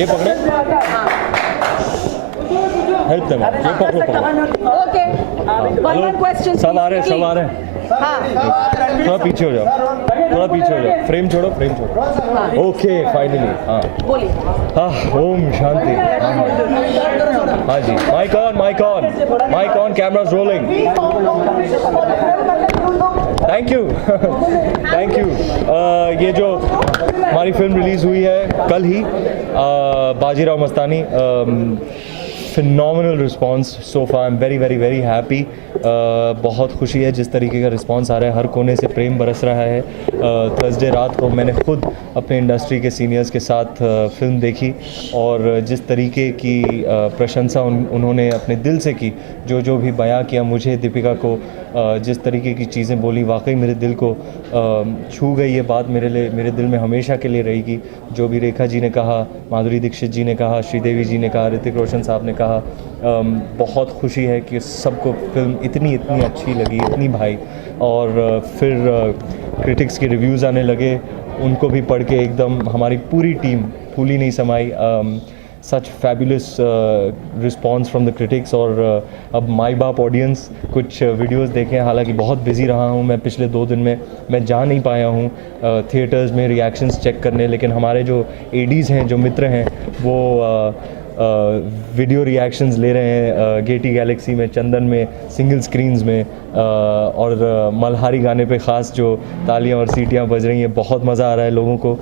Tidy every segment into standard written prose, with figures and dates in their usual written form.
ये पकड़े, help them, ये पकड़ो पकड़ो। Okay, one more question. सब आ रहे हैं, सब आ रहे हैं। हाँ, थोड़ा पीछे हो जाओ, थोड़ा पीछे हो जाओ, फ्रेम छोड़ो, फ्रेम छोड़ो। ओके फाइनली, हाँ बोलिए। हाँ, ओम शांति। हाँ जी, mic on, mic on, mic on, cameras rolling. Thank you thank you. ये जो हमारी फिल्म रिलीज़ हुई है कल ही, Bajirao Mastani, phenomenal response so far. I'm very very very happy. बहुत खुशी है जिस तरीके का रिस्पांस आ रहा है, हर कोने से प्रेम बरस रहा है। थर्सडे रात को मैंने खुद अपने इंडस्ट्री के सीनियर्स के साथ फिल्म देखी और जिस तरीके की प्रशंसा उन्होंने अपने दिल से की, जो भी बयां किया, मुझे दीपिका को जिस तरीके की चीज़ें बोली, वाकई मेरे दिल को छू गई। ये बात मेरे दिल में हमेशा के लिए रहेगी। जो भी रेखा जी ने कहा, माधुरी दीक्षित जी ने कहा, श्रीदेवी जी ने कहा, ऋतिक रोशन साहब ने कहा, बहुत खुशी है कि सबको फिल्म इतनी अच्छी लगी, इतनी भाई। और फिर क्रिटिक्स के रिव्यूज़ आने लगे, उनको भी पढ़ के एकदम हमारी पूरी टीम फूली नहीं समाई। Such fabulous response from the critics. और अब माई बाप ऑडियंस कुछ वीडियोस देखें, हालांकि बहुत बिज़ी रहा हूँ मैं पिछले 2 दिन में, मैं जा नहीं पाया हूँ थिएटर्स में रिएक्शंस चेक करने, लेकिन हमारे जो एडीज़ हैं, जो मित्र हैं, वो वीडियो रिएक्शंस ले रहे हैं गेटी गैलेक्सी में, चंदन में, सिंगल स्क्रीन्स में, और मल्हारी गाने पे ख़ास जो तालियां और सीटियां बज रही हैं, बहुत मज़ा आ रहा है लोगों को।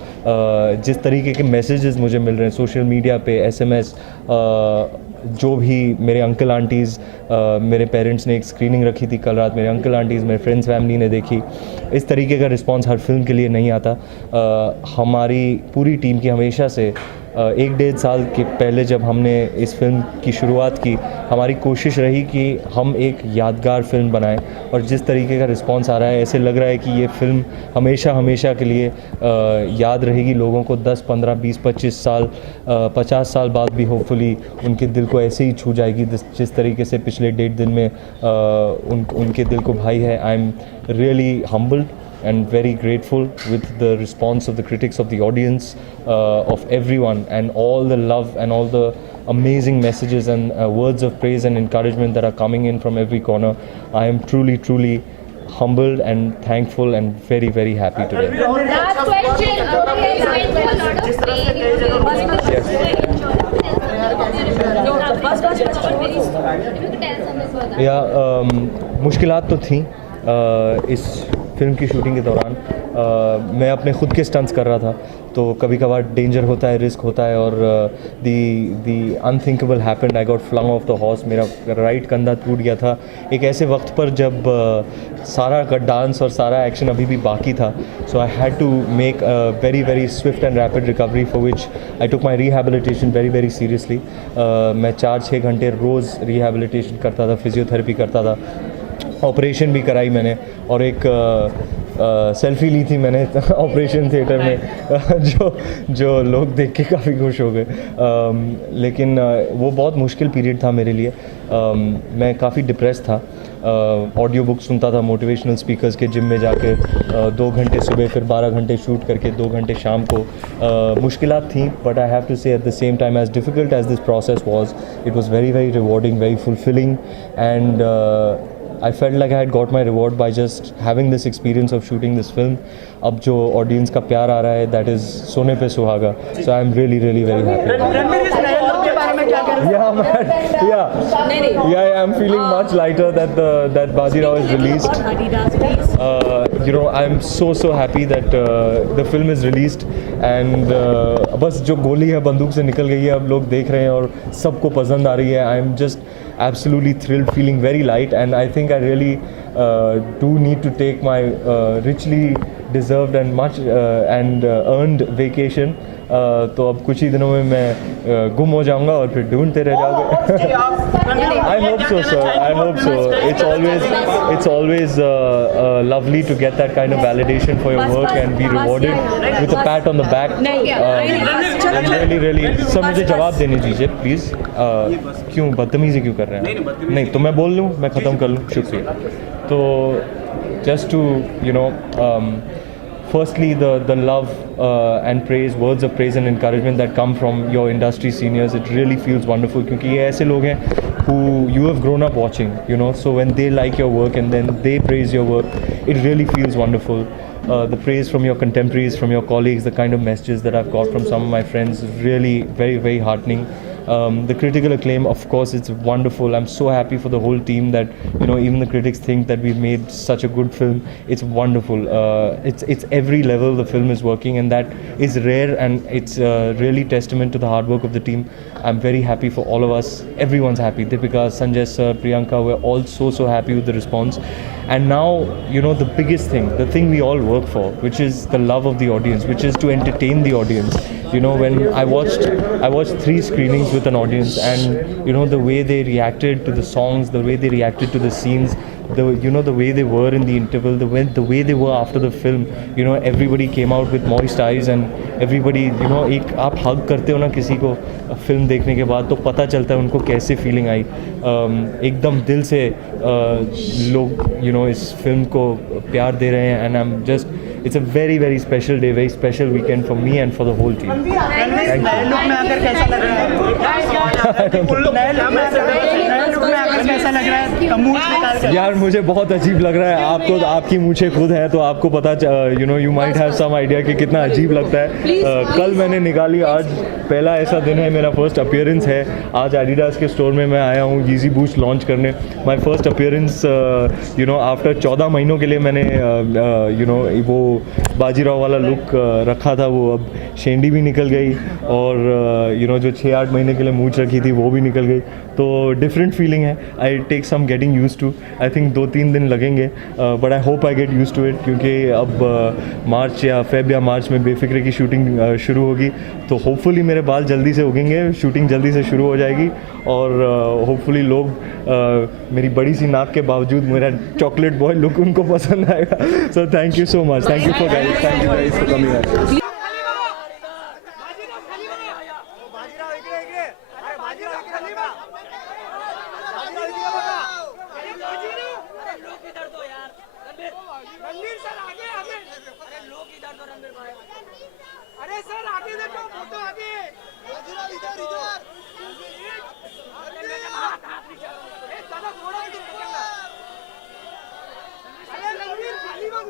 जिस तरीके के मैसेजेस मुझे मिल रहे हैं सोशल मीडिया पे, SMS, जो भी मेरे अंकल आंटीज़, मेरे पेरेंट्स ने एक स्क्रीनिंग रखी थी कल रात, मेरे अंकल आंटीज़, मेरे फ्रेंड्स फैमिली ने देखी। इस तरीके का रिस्पांस हर फिल्म के लिए नहीं आता। हमारी पूरी टीम की हमेशा से 1-1.5 साल के पहले जब हमने इस फिल्म की शुरुआत की, हमारी कोशिश रही कि हम एक यादगार फिल्म बनाएं, और जिस तरीके का रिस्पांस आ रहा है, ऐसे लग रहा है कि ये फिल्म हमेशा के लिए याद रहेगी लोगों को। 10, 15, 20, 25 साल, 50 साल बाद भी होपफुली उनके दिल को ऐसे ही छू जाएगी जिस तरीके से पिछले 1.5 दिन में उनके दिल को भाई है। I am really humbled and very grateful with the response of the critics, of the audience, of everyone, and all the love and all the amazing messages and words of praise and encouragement that are coming in from every corner. I am truly humbled and thankful and very very happy today. Last question. मुश्किलात तो थी इस film की shooting के दौरान। मैं अपने ख़ुद के स्टंट्स कर रहा था, तो कभी कभार डेंजर होता है, रिस्क होता है, और the unthinkable happened. I got flung off the horse, मेरा राइट कंधा टूट गया था एक ऐसे वक्त पर जब सारा का डांस और सारा एक्शन अभी भी बाकी था। So I had to make a very swift and rapid recovery, for which I took my rehabilitation very seriously. मैं 4-6 घंटे रोज़ रिहैबिलिटेशन करता था, फिजियोथेरेपी करता था, ऑपरेशन भी कराई मैंने, और एक सेल्फी ली थी मैंने ऑपरेशन थिएटर में जो लोग देख के काफ़ी खुश हो गए। लेकिन वो बहुत मुश्किल पीरियड था मेरे लिए। मैं काफ़ी डिप्रेस था। ऑडियो बुक सुनता था मोटिवेशनल स्पीकर्स के, जिम में जाके 2 घंटे सुबह, फिर 12 घंटे शूट करके 2 घंटे शाम को। मुश्किलात थी, but I have to say at the same time, as difficult as this process was, it was very rewarding, very fulfilling, and I felt like I had got my reward by just having this experience of shooting this film. अब जो audience का प्यार आ रहा है, that is सोने पे सुहागा. So I am really very happy. Yeah, I'm feeling much lighter that Bajirao is released. I am so happy that the film is released, and बस जो गोली है बंदूक से निकल गई है, अब लोग देख रहे हैं और सबको पसंद आ रही है. I am just absolutely thrilled, feeling very light, and I think I really do need to take my richly deserved and much earned vacation. तो अब कुछ ही दिनों में मैं गुम हो जाऊंगा और फिर ढूंढते रह जाओगे. I hope so, sir. I hope so. It's always lovely to get that kind of validation for your work and be rewarded with a pat on the back. Really, sir मुझे जवाब देने दीजिए प्लीज़. क्यों बदतमीजी क्यों कर रहे हैं? नहीं तो मैं बोल लूँ, मैं ख़त्म कर लूँ. शुक्रिया. तो just to firstly the love and praise, words of praise and encouragement that come from your industry seniors. It really feels wonderful क्योंकि ये ऐसे लोग हैं who you have grown up watching, you know, so when they like your work and then they praise your work, it really feels wonderful. The praise from your contemporaries, from your colleagues, the kind of messages that I've got from some of my friends is really very, very heartening. The critical acclaim, of course, it's wonderful. I'm so happy for the whole team that, you know, even the critics think that we've made such a good film. It's wonderful. It's every level the film is working, and that is rare, and it's really testament to the hard work of the team. I'm very happy for all of us. Everyone's happy. Deepika, Sanjay sir, Priyanka, we're all so happy with the response. And now, you know, the biggest thing, the thing we all work for, which is the love of the audience, which is to entertain the audience. You know, when I watched 3 screenings with an audience, and you know the way they reacted to the songs, the way they reacted to the scenes, the way they were in the interval, the way they were after the film. You know, everybody came out with moist eyes, and everybody, you know, एक आप hug करते हो ना किसी को film देखने के बाद, तो पता चलता है उनको कैसे फीलिंग आई. एकदम दिल से लोग, you know, इस फिल्म को प्यार दे रहे हैं, and I'm just, it's a very very special day, very special weekend for me and for the whole team. नए लुक में आकर कैसा लग रहा है? नए लुक में आकर कैसा लग रहा है? मूंछ निकाल कर. यार मुझे बहुत अजीब लग रहा है. आपको, आपकी मूछें खुद हैं तो आपको पता, you know, you might have some idea कि कितना अजीब लगता है. कल मैंने निकाली, आज पहला ऐसा दिन है, मेरा फर्स्ट अपीयरेंस है. आज एडिडास के स्टोर में मैं आया हूँ Yeezy बूस्ट लॉन्च करने. My first appearance, you know, after 14 महीनों के लिए मैंने यू नो वो बाजीराव वाला लुक रखा था. वो अब शेंडी भी निकल गई, और यू नो जो 6-8 महीने के लिए मूछ रखी थी वो भी निकल गई. तो डिफरेंट फीलिंग है. I take some getting used to. I think 2-3 दिन लगेंगे, but I hope I get used to it, क्योंकि अब मार्च या फेब या मार्च में बेफिक्रे की शूटिंग शुरू होगी. तो होपफुली मेरे बाल जल्दी से उगेंगे, शूटिंग जल्दी से शुरू हो जाएगी, और होपफुली लोग मेरी बड़ी सी नाक के बावजूद मेरा चॉकलेट बॉय लुक उनको पसंद आएगा. So thank you so much. Thank you for guys. Thank you guys for coming. अरे सर आगे देखो, फोटो आगे. दादा थोड़ा आगे. अरे रणवीर खाली मत